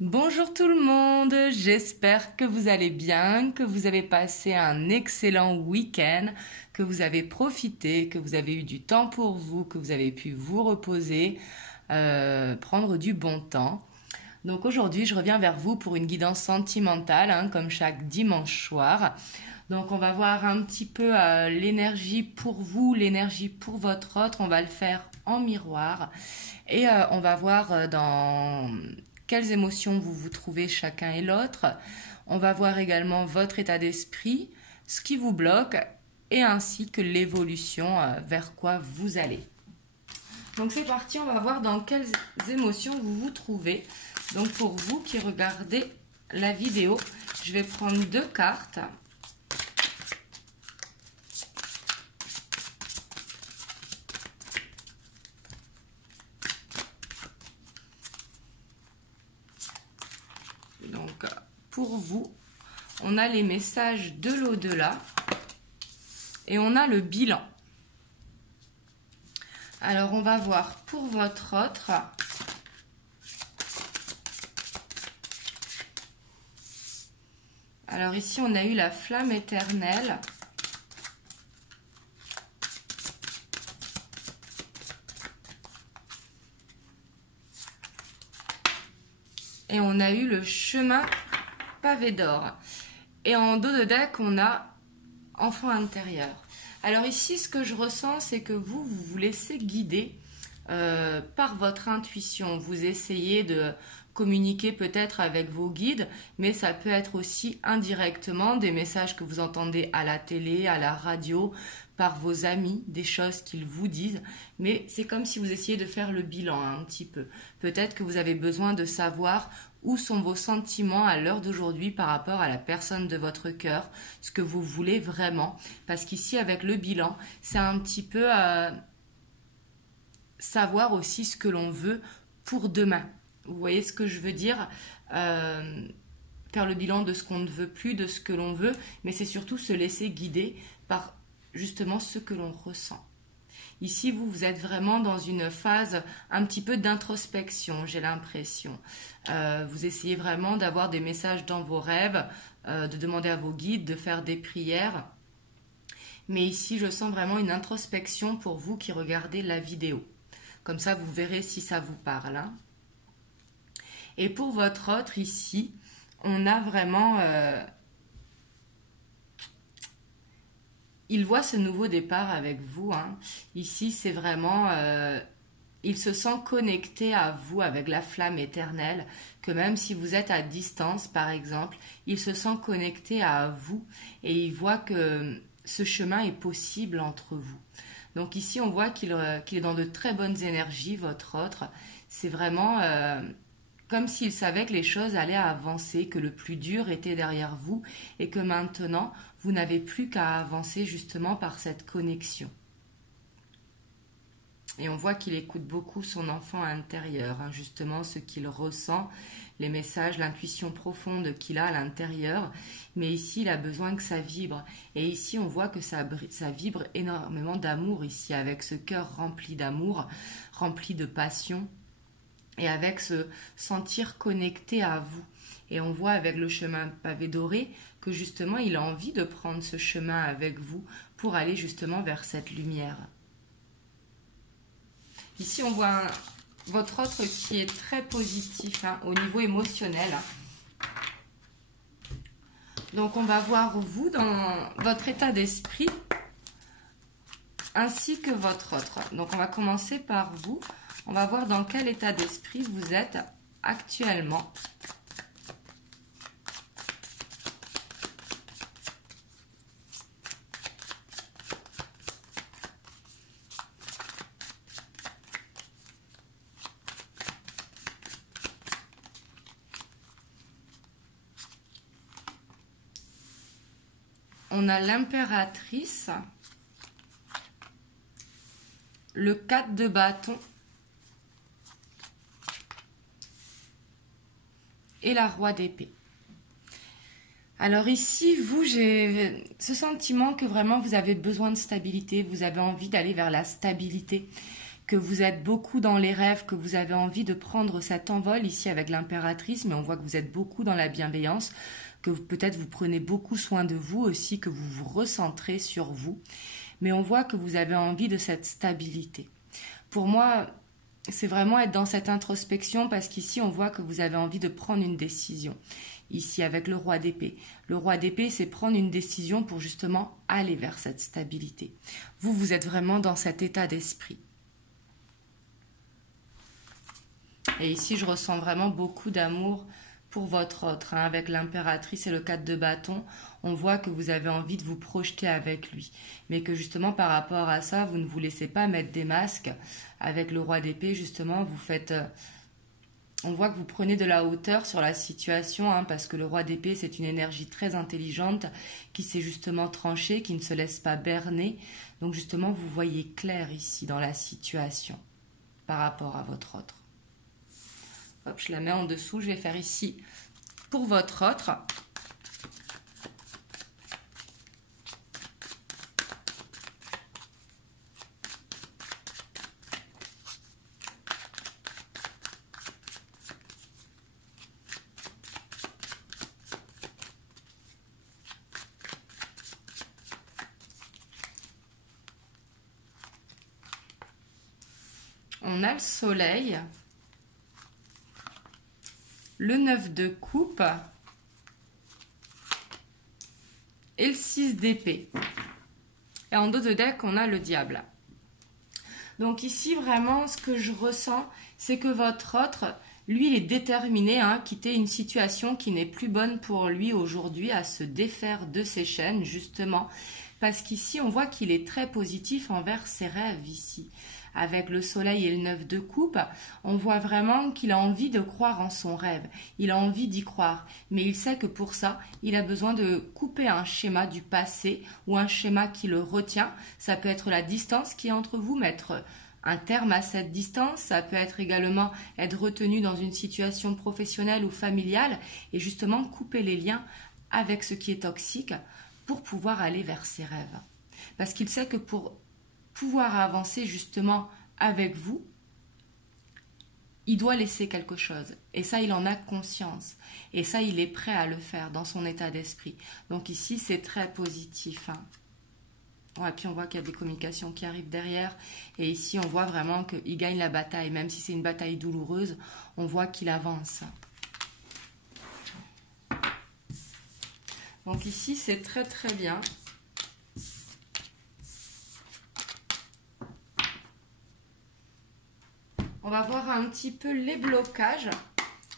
Bonjour tout le monde, j'espère que vous allez bien, que vous avez passé un excellent week-end, que vous avez profité, que vous avez eu du temps pour vous, que vous avez pu vous reposer, prendre du bon temps. Donc aujourd'hui, je reviens vers vous pour une guidance sentimentale, comme chaque dimanche soir. Donc on va voir un petit peu l'énergie pour vous, l'énergie pour votre autre. On va le faire en miroir et on va voir dans quelles émotions vous vous trouvez chacun et l'autre. On va voir également votre état d'esprit, ce qui vous bloque et ainsi que l'évolution vers quoi vous allez. Donc c'est parti, on va voir dans quelles émotions vous vous trouvez. Donc pour vous qui regardez la vidéo, je vais prendre 2 cartes. Donc pour vous, on a les messages de l'au-delà et on a le bilan. Alors on va voir pour votre autre. Alors ici on a eu la flamme éternelle. Et on a eu le chemin pavé d'or. Et en dos de deck, on a enfant intérieur. Alors ici, ce que je ressens, c'est que vous vous laissez guider par votre intuition. Vous essayez de communiquer peut-être avec vos guides, mais ça peut être aussi indirectement des messages que vous entendez à la télé, à la radio, par vos amis, des choses qu'ils vous disent, mais c'est comme si vous essayiez de faire le bilan un petit peu. Peut-être que vous avez besoin de savoir où sont vos sentiments à l'heure d'aujourd'hui par rapport à la personne de votre cœur, ce que vous voulez vraiment, parce qu'ici avec le bilan, c'est un petit peu savoir aussi ce que l'on veut pour demain. Vous voyez ce que je veux dire? Faire le bilan de ce qu'on ne veut plus, de ce que l'on veut, mais c'est surtout se laisser guider par justement ce que l'on ressent. Ici, vous êtes vraiment dans une phase un petit peu d'introspection, j'ai l'impression. Vous essayez vraiment d'avoir des messages dans vos rêves, de demander à vos guides, de faire des prières. Mais ici, je sens vraiment une introspection pour vous qui regardez la vidéo. Comme ça, vous verrez si ça vous parle. Et pour votre autre, ici, on a vraiment... il voit ce nouveau départ avec vous. Ici, c'est vraiment... il se sent connecté à vous avec la flamme éternelle, que même si vous êtes à distance, par exemple, il se sent connecté à vous et il voit que ce chemin est possible entre vous. Donc ici, on voit qu'il est dans de très bonnes énergies, votre autre. C'est vraiment... comme s'il savait que les choses allaient avancer, que le plus dur était derrière vous et que maintenant, vous n'avez plus qu'à avancer justement par cette connexion. Et on voit qu'il écoute beaucoup son enfant intérieur, justement ce qu'il ressent, les messages, l'intuition profonde qu'il a à l'intérieur. Mais ici, il a besoin que ça vibre. Et ici, on voit que ça vibre énormément d'amour ici, avec ce cœur rempli d'amour, rempli de passion. Et avec se sentir connecté à vous. Et on voit avec le chemin pavé doré que justement il a envie de prendre ce chemin avec vous pour aller justement vers cette lumière. Ici on voit votre autre qui est très positif au niveau émotionnel. Donc on va voir vous dans votre état d'esprit ainsi que votre autre. Donc on va commencer par vous. On va voir dans quel état d'esprit vous êtes actuellement. On a l'impératrice, le 4 de bâton et la roi d'épée. Alors ici, vous, j'ai ce sentiment que vraiment vous avez besoin de stabilité, vous avez envie d'aller vers la stabilité, que vous êtes beaucoup dans les rêves, que vous avez envie de prendre cet envol ici avec l'impératrice, mais on voit que vous êtes beaucoup dans la bienveillance, que peut-être vous prenez beaucoup soin de vous aussi, que vous vous recentrez sur vous, mais on voit que vous avez envie de cette stabilité. Pour moi, c'est vraiment être dans cette introspection parce qu'ici, on voit que vous avez envie de prendre une décision. Ici, avec le roi d'épée. Le roi d'épée, c'est prendre une décision pour justement aller vers cette stabilité. Vous, vous êtes vraiment dans cet état d'esprit. Et ici, je ressens vraiment beaucoup d'amour pour votre autre. Avec l'impératrice et le 4 de bâton, on voit que vous avez envie de vous projeter avec lui. Mais que justement, par rapport à ça, vous ne vous laissez pas mettre des masques. Avec le roi d'épée, justement, vous faites... on voit que vous prenez de la hauteur sur la situation, parce que le roi d'épée, c'est une énergie très intelligente qui sait justement trancher, qui ne se laisse pas berner. Donc justement, vous voyez clair ici dans la situation par rapport à votre autre. Hop, je la mets en dessous. Je vais faire ici pour votre autre. On a le soleil. Le 9 de coupe et le 6 d'épée. Et en dos de deck, on a le diable. Donc ici, vraiment, ce que je ressens, c'est que votre autre, lui, il est déterminé à quitter une situation qui n'est plus bonne pour lui aujourd'hui, à se défaire de ses chaînes, justement. Parce qu'ici, on voit qu'il est très positif envers ses rêves, ici. Avec le soleil et le 9 de coupe, on voit vraiment qu'il a envie de croire en son rêve. Il a envie d'y croire. Mais il sait que pour ça, il a besoin de couper un schéma du passé ou un schéma qui le retient. Ça peut être la distance qui est entre vous, mettre un terme à cette distance. Ça peut être également être retenu dans une situation professionnelle ou familiale et justement couper les liens avec ce qui est toxique pour pouvoir aller vers ses rêves. Parce qu'il sait que pour pouvoir avancer justement avec vous, il doit laisser quelque chose. Et ça, il en a conscience. Et ça, il est prêt à le faire dans son état d'esprit. Donc ici, c'est très positif. Ouais, puis on voit qu'il y a des communications qui arrivent derrière. Et ici, on voit vraiment qu'il gagne la bataille. Même si c'est une bataille douloureuse, on voit qu'il avance. Donc ici, c'est très très bien. On va voir un petit peu les blocages.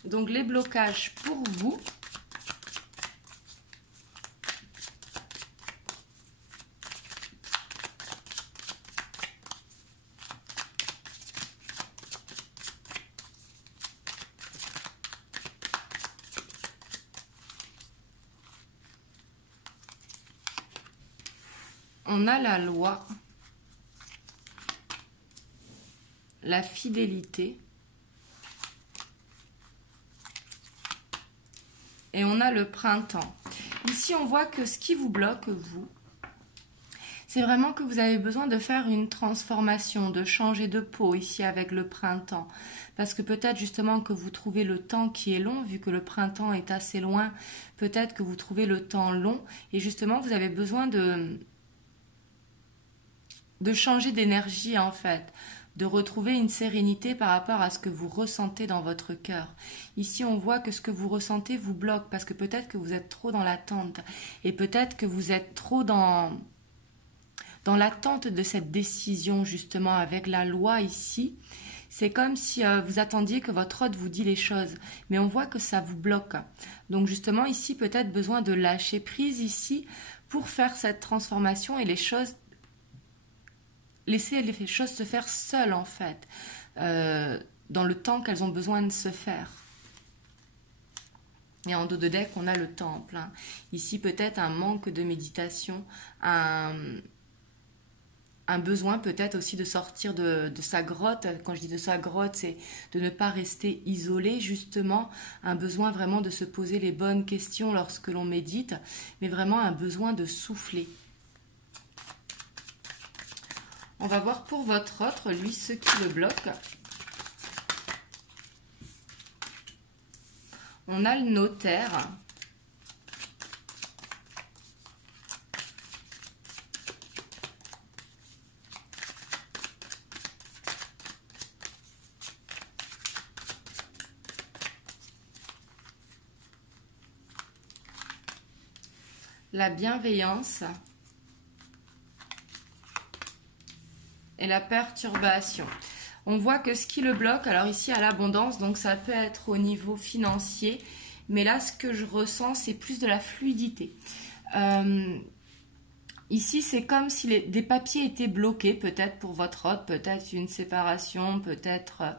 Donc les blocages pour vous. On a la loi. La fidélité et on a le printemps. Ici, on voit que ce qui vous bloque, vous, c'est vraiment que vous avez besoin de faire une transformation, de changer de peau ici avec le printemps. Parce que peut-être justement que vous trouvez le temps qui est long, vu que le printemps est assez loin, peut-être que vous trouvez le temps long et justement vous avez besoin de changer d'énergie en fait. De retrouver une sérénité par rapport à ce que vous ressentez dans votre cœur. Ici, on voit que ce que vous ressentez vous bloque parce que peut-être que vous êtes trop dans l'attente et peut-être que vous êtes trop dans l'attente de cette décision justement avec la loi ici. C'est comme si vous attendiez que votre hôte vous dit les choses, mais on voit que ça vous bloque. Donc justement ici, peut-être besoin de lâcher prise ici pour faire cette transformation et les choses laisser les choses se faire seules en fait, dans le temps qu'elles ont besoin de se faire. Et en dos de deck, on a le temple. Ici, peut-être un manque de méditation, un besoin peut-être aussi de sortir de sa grotte. Quand je dis de sa grotte, c'est de ne pas rester isolé justement, un besoin vraiment de se poser les bonnes questions lorsque l'on médite, mais vraiment un besoin de souffler. On va voir pour votre autre, lui, ce qui le bloque. On a le notaire. La bienveillance et la perturbation. On voit que ce qui le bloque, alors ici à l'abondance, donc ça peut être au niveau financier, mais là ce que je ressens c'est plus de la fluidité. Ici c'est comme si des papiers étaient bloqués, peut-être pour votre hôte, peut-être une séparation, peut-être...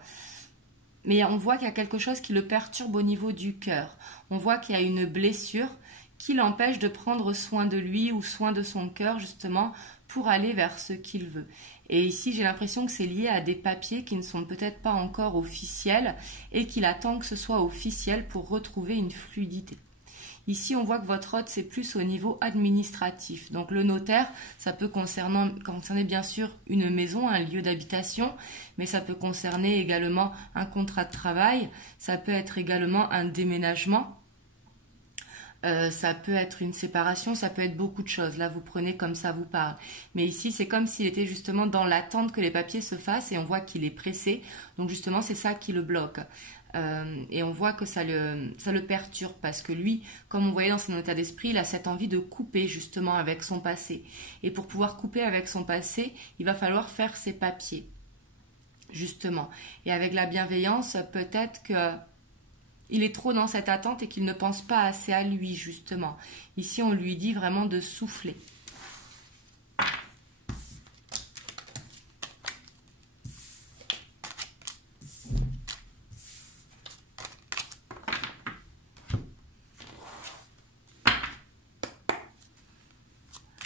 mais on voit qu'il y a quelque chose qui le perturbe au niveau du cœur. On voit qu'il y a une blessure qui l'empêche de prendre soin de lui ou soin de son cœur justement pour aller vers ce qu'il veut. Et ici, j'ai l'impression que c'est lié à des papiers qui ne sont peut-être pas encore officiels et qu'il attend que ce soit officiel pour retrouver une fluidité. Ici, on voit que votre hôte, c'est plus au niveau administratif. Donc, le notaire, ça peut concerner bien sûr une maison, un lieu d'habitation, mais ça peut concerner également un contrat de travail, ça peut être également un déménagement. Ça peut être une séparation, ça peut être beaucoup de choses. Là, vous prenez comme ça vous parle. Mais ici, c'est comme s'il était justement dans l'attente que les papiers se fassent et on voit qu'il est pressé. Donc justement, c'est ça qui le bloque. Et on voit que ça le perturbe parce que lui, comme on voyait dans son état d'esprit, il a cette envie de couper justement avec son passé. Et pour pouvoir couper avec son passé, il va falloir faire ses papiers, justement. Et avec la bienveillance, peut-être que il est trop dans cette attente et qu'il ne pense pas assez à lui, justement. Ici, on lui dit vraiment de souffler.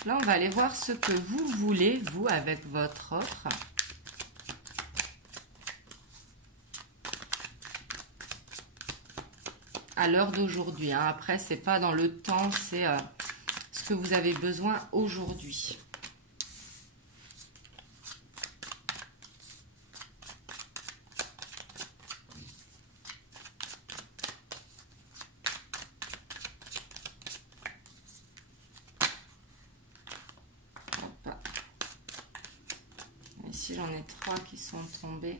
Là, on va aller voir ce que vous voulez, vous, avec votre autre. À l'heure d'aujourd'hui. Hein. Après, c'est pas dans le temps, c'est ce que vous avez besoin aujourd'hui. Ici, j'en ai 3 qui sont tombés.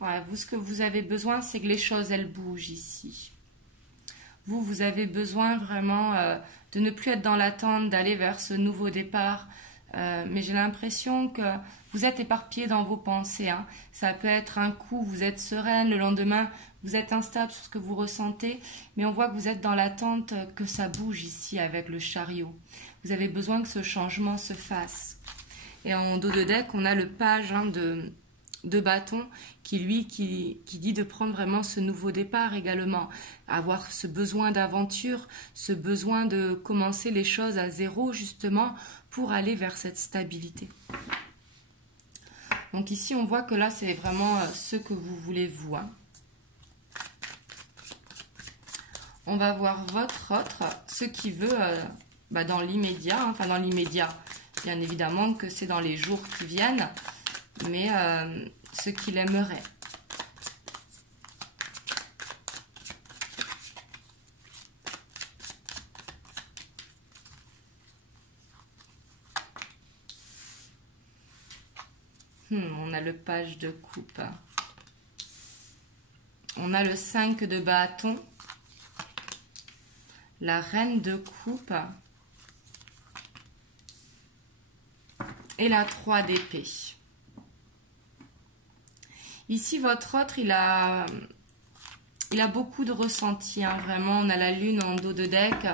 Ouais, vous, ce que vous avez besoin, c'est que les choses, elles bougent ici. Vous avez besoin vraiment de ne plus être dans l'attente, d'aller vers ce nouveau départ. Mais j'ai l'impression que vous êtes éparpillé dans vos pensées. Hein. Ça peut être un coup, vous êtes sereine, le lendemain, vous êtes instable sur ce que vous ressentez. Mais on voit que vous êtes dans l'attente que ça bouge ici avec le chariot. Vous avez besoin que ce changement se fasse. Et en dos de deck, on a le page de bâton qui dit de prendre vraiment ce nouveau départ également, avoir ce besoin d'aventure, ce besoin de commencer les choses à zéro justement pour aller vers cette stabilité. Donc ici on voit que là c'est vraiment ce que vous voulez vous. Hein. On va voir votre autre, ce qui veut dans l'immédiat, hein, enfin dans l'immédiat, bien évidemment que c'est dans les jours qui viennent, mais ce qu'il aimerait. On a le page de coupe. On a le 5 de bâton. La reine de coupe. Et la 3 d'épée. Ici, votre autre, il a beaucoup de ressentis. Hein, vraiment, on a la lune en dos de deck.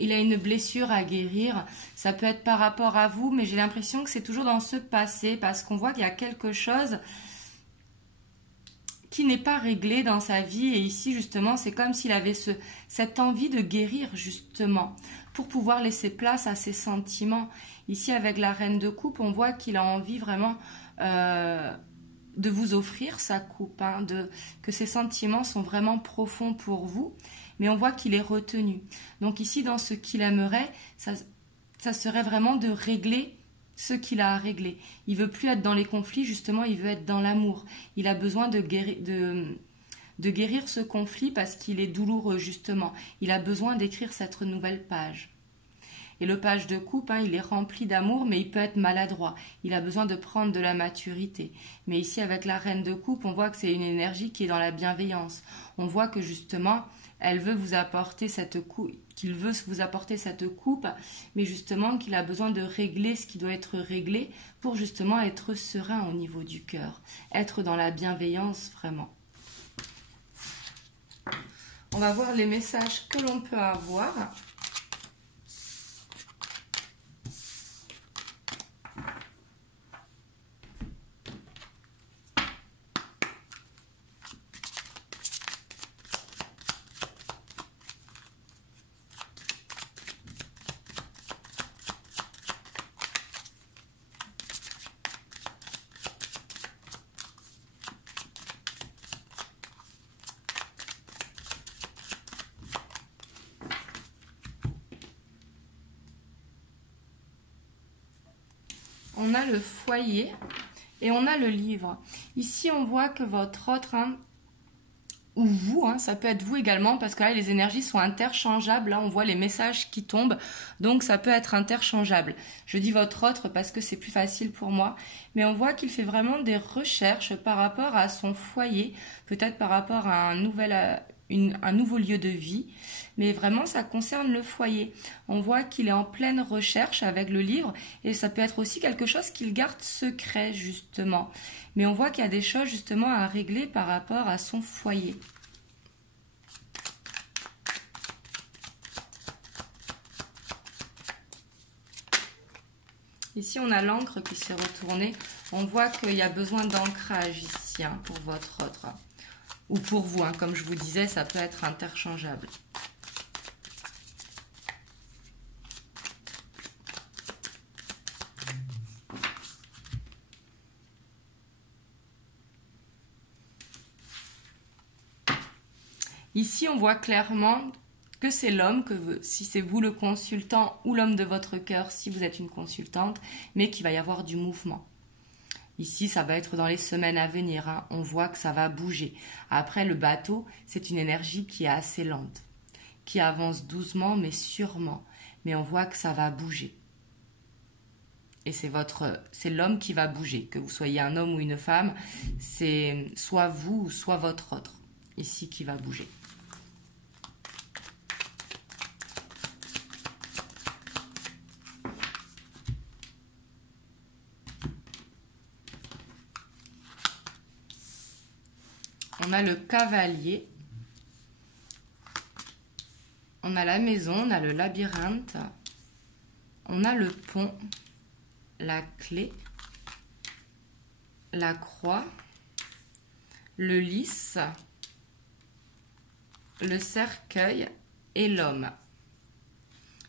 Il a une blessure à guérir. Ça peut être par rapport à vous, mais j'ai l'impression que c'est toujours dans ce passé parce qu'on voit qu'il y a quelque chose qui n'est pas réglé dans sa vie. Et ici, justement, c'est comme s'il avait cette envie de guérir, justement, pour pouvoir laisser place à ses sentiments. Ici, avec la reine de coupe, on voit qu'il a envie vraiment de vous offrir sa coupe, hein, que ses sentiments sont vraiment profonds pour vous, mais on voit qu'il est retenu. Donc ici, dans ce qu'il aimerait, ça serait vraiment de régler ce qu'il a à régler. Il veut plus être dans les conflits, justement, il veut être dans l'amour. Il a besoin de guérir ce conflit parce qu'il est douloureux, justement. Il a besoin d'écrire cette nouvelle page. Et le page de coupe, il est rempli d'amour, mais il peut être maladroit. Il a besoin de prendre de la maturité. Mais ici, avec la reine de coupe, on voit que c'est une énergie qui est dans la bienveillance. On voit que justement, elle veut vous apporter cette coupe, qu'il veut vous apporter cette coupe, mais justement qu'il a besoin de régler ce qui doit être réglé pour justement être serein au niveau du cœur. Être dans la bienveillance, vraiment. On va voir les messages que l'on peut avoir. On a le foyer et on a le livre. Ici, on voit que votre autre, ou vous, ça peut être vous également, parce que là, les énergies sont interchangeables. Là, on voit les messages qui tombent, donc ça peut être interchangeable. Je dis votre autre parce que c'est plus facile pour moi, mais on voit qu'il fait vraiment des recherches par rapport à son foyer, peut-être par rapport à un nouveau lieu de vie, mais vraiment ça concerne le foyer. On voit qu'il est en pleine recherche avec le livre et ça peut être aussi quelque chose qu'il garde secret justement. Mais on voit qu'il y a des choses justement à régler par rapport à son foyer. Ici, on a l'encre qui s'est retournée. On voit qu'il y a besoin d'ancrage ici pour votre autre. Ou pour vous, comme je vous disais, ça peut être interchangeable. Ici, on voit clairement que c'est l'homme, si c'est vous le consultant ou l'homme de votre cœur, si vous êtes une consultante, mais qu'il va y avoir du mouvement. Ici, ça va être dans les semaines à venir. On voit que ça va bouger. Après, le bateau, c'est une énergie qui est assez lente, qui avance doucement mais sûrement. Mais on voit que ça va bouger. Et c'est l'homme qui va bouger. Que vous soyez un homme ou une femme, c'est soit vous ou soit votre autre. Ici, qui va bouger. On a le cavalier, on a la maison, on a le labyrinthe, on a le pont, la clé, la croix, le lys, le cercueil et l'homme.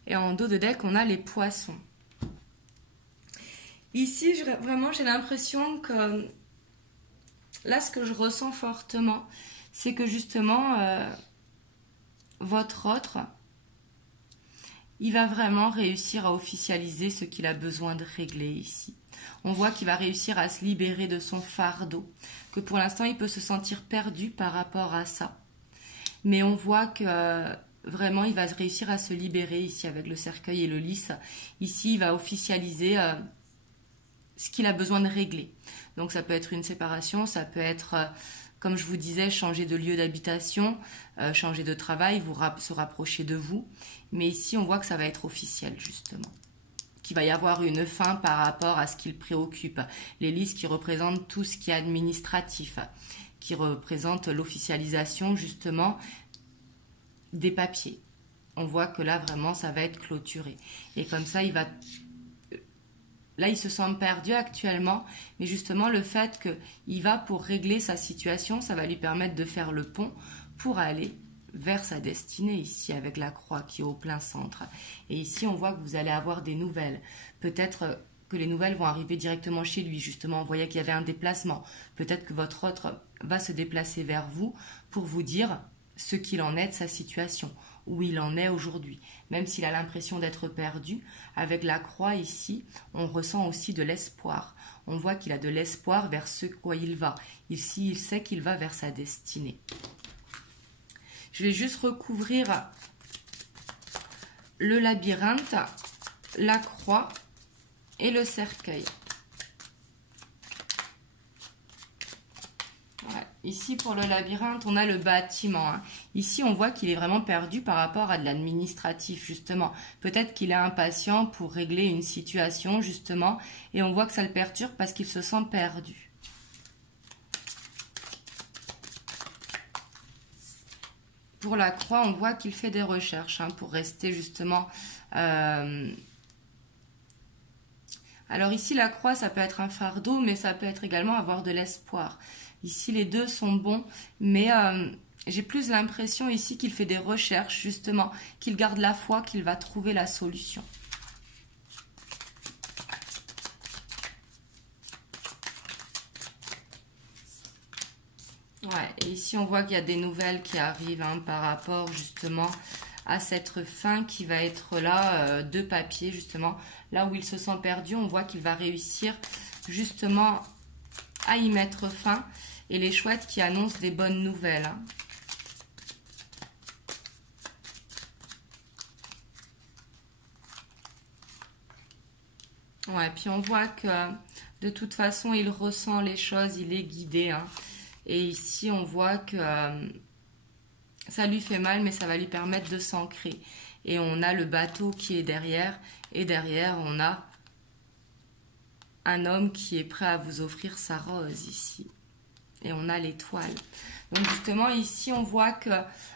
Et en dos de deck, on a les poissons. Ici, vraiment, j'ai l'impression que là, ce que je ressens fortement, c'est que justement, votre autre, il va vraiment réussir à officialiser ce qu'il a besoin de régler ici. On voit qu'il va réussir à se libérer de son fardeau, que pour l'instant, il peut se sentir perdu par rapport à ça. Mais on voit que vraiment, il va réussir à se libérer ici avec le cercueil et le lys. Ici, il va officialiser ce qu'il a besoin de régler. Donc ça peut être une séparation, ça peut être, comme je vous disais, changer de lieu d'habitation, changer de travail, se rapprocher de vous. Mais ici, on voit que ça va être officiel, justement. Qu'il va y avoir une fin par rapport à ce qu'il préoccupe. Les listes qui représentent tout ce qui est administratif, qui représentent l'officialisation, justement, des papiers. On voit que là, vraiment, ça va être clôturé. Et comme ça, là, il se sent perdu actuellement, mais justement, le fait qu'il va pour régler sa situation, ça va lui permettre de faire le pont pour aller vers sa destinée, ici, avec la croix qui est au plein centre. Et ici, on voit que vous allez avoir des nouvelles. Peut-être que les nouvelles vont arriver directement chez lui, justement. On voyait qu'il y avait un déplacement. Peut-être que votre autre va se déplacer vers vous pour vous dire ce qu'il en est de sa situation, où il en est aujourd'hui. Même s'il a l'impression d'être perdu, avec la croix ici, on ressent aussi de l'espoir. On voit qu'il a de l'espoir vers ce quoi il va. Ici, il sait qu'il va vers sa destinée. Je vais juste recouvrir le labyrinthe, la croix et le cercueil. Ouais. Ici, pour le labyrinthe, on a le bâtiment. Hein. Ici, on voit qu'il est vraiment perdu par rapport à de l'administratif, justement. Peut-être qu'il est impatient pour régler une situation, justement, et on voit que ça le perturbe parce qu'il se sent perdu. Pour la croix, on voit qu'il fait des recherches hein, pour rester, justement... Alors ici, la croix, ça peut être un fardeau, mais ça peut être également avoir de l'espoir. Ici, les deux sont bons, mais j'ai plus l'impression ici qu'il fait des recherches, justement, qu'il garde la foi, qu'il va trouver la solution. Ouais, et ici, on voit qu'il y a des nouvelles qui arrivent hein, par rapport, justement, à cette fin qui va être là, de papier, justement. Là où il se sent perdu, on voit qu'il va réussir, justement, à y mettre fin. Et les chouettes qui annoncent des bonnes nouvelles. Hein. Ouais, puis on voit que de toute façon, il ressent les choses, il est guidé. Hein. Et ici, on voit que ça lui fait mal, mais ça va lui permettre de s'ancrer. Et on a le bateau qui est derrière. Et derrière, on a un homme qui est prêt à vous offrir sa rose ici. Et on a l'étoile. Donc justement, ici, on voit que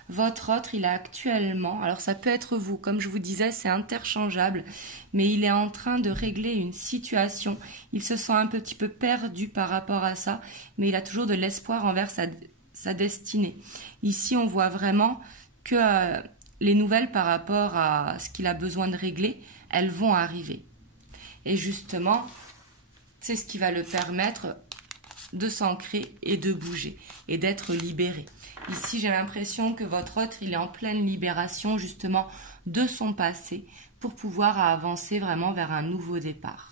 votre autre, il a actuellement... Alors, ça peut être vous. Comme je vous disais, c'est interchangeable. Mais il est en train de régler une situation. Il se sent un petit peu perdu par rapport à ça. Mais il a toujours de l'espoir envers sa destinée. Ici, on voit vraiment que les nouvelles par rapport à ce qu'il a besoin de régler, elles vont arriver. Et justement, c'est ce qui va le permettre de s'ancrer et de bouger et d'être libéré. Ici, j'ai l'impression que votre autre, il est en pleine libération justement de son passé pour pouvoir avancer vraiment vers un nouveau départ.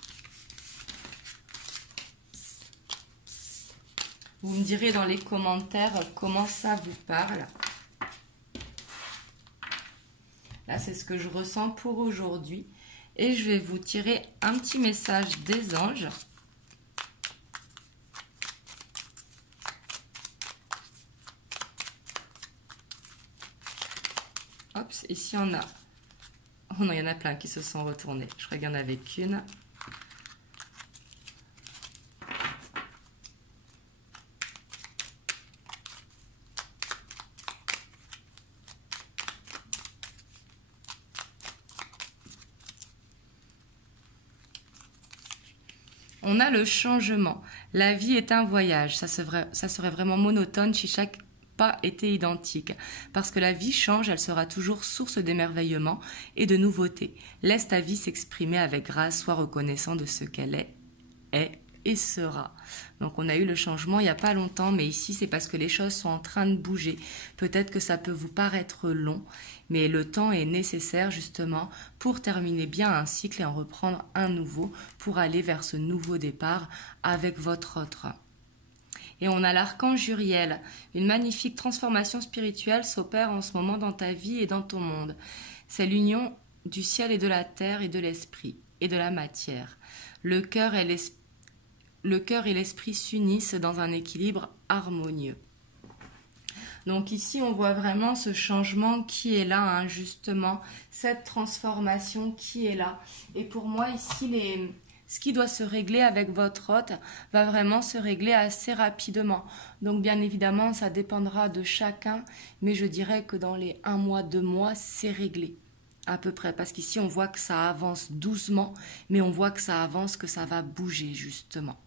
Vous me direz dans les commentaires comment ça vous parle. Là, c'est ce que je ressens pour aujourd'hui. Et je vais vous tirer un petit message des anges. Hop, ici on a... Oh non, il y en a plein qui se sont retournés. Je crois qu'il n'y en avait qu'une. On a le changement. La vie est un voyage. Ça serait vraiment monotone si chaque pas était identique. Parce que la vie change, elle sera toujours source d'émerveillement et de nouveautés. Laisse ta vie s'exprimer avec grâce, sois reconnaissant de ce qu'elle est et sera. Donc on a eu le changement il n'y a pas longtemps, mais ici c'est parce que les choses sont en train de bouger. Peut-être que ça peut vous paraître long, mais le temps est nécessaire justement pour terminer bien un cycle et en reprendre un nouveau pour aller vers ce nouveau départ avec votre autre. Et on a l'archange Uriel. Une magnifique transformation spirituelle s'opère en ce moment dans ta vie et dans ton monde. C'est l'union du ciel et de la terre et de l'esprit et de la matière. Le cœur et l'esprit s'unissent dans un équilibre harmonieux. Donc ici, on voit vraiment ce changement qui est là, hein, justement, cette transformation qui est là. Et pour moi, ici, ce qui doit se régler avec votre hôte va vraiment se régler assez rapidement. Donc bien évidemment, ça dépendra de chacun, mais je dirais que dans les 1 mois, 2 mois, c'est réglé. À peu près, parce qu'ici, on voit que ça avance doucement, mais on voit que ça avance, que ça va bouger, justement.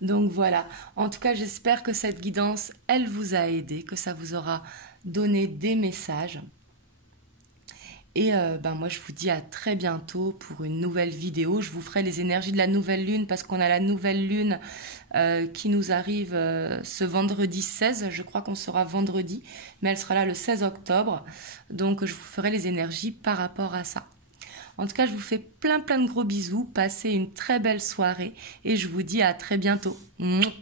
Donc voilà, en tout cas j'espère que cette guidance, elle vous a aidé, que ça vous aura donné des messages. Et moi, je vous dis à très bientôt pour une nouvelle vidéo. Je vous ferai les énergies de la nouvelle lune parce qu'on a la nouvelle lune qui nous arrive ce vendredi 16. Je crois qu'on sera vendredi, mais elle sera là le 16 octobre. Donc, je vous ferai les énergies par rapport à ça. En tout cas, je vous fais plein de gros bisous. Passez une très belle soirée et je vous dis à très bientôt. Mouah.